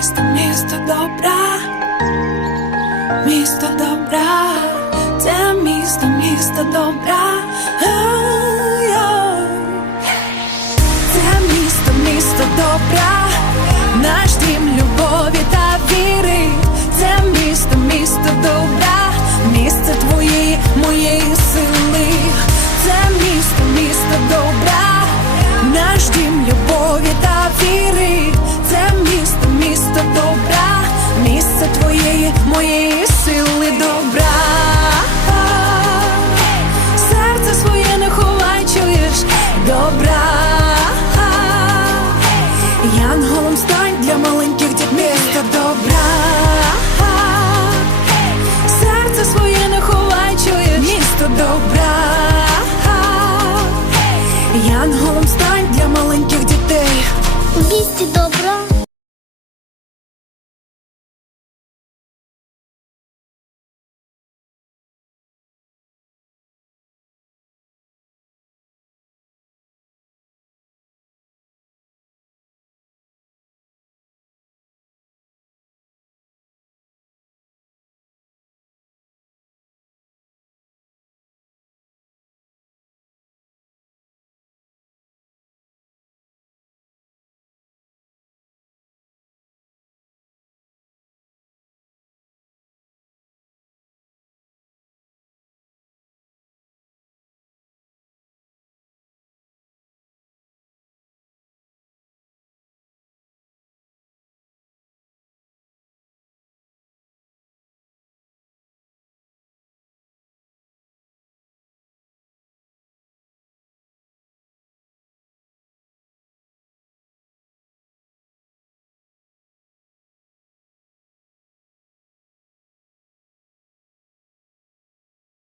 місто, місто добра, місто добра, це місто, місто добра. Це місто, місто добра, наш дім межі моєї сили добра, серце своє не ховай, чуєш добра, янголом стань для маленьких дітей міста добра, серце своє не ховай, чуєш місто добра, янголом стань для маленьких дітей, У місті добра.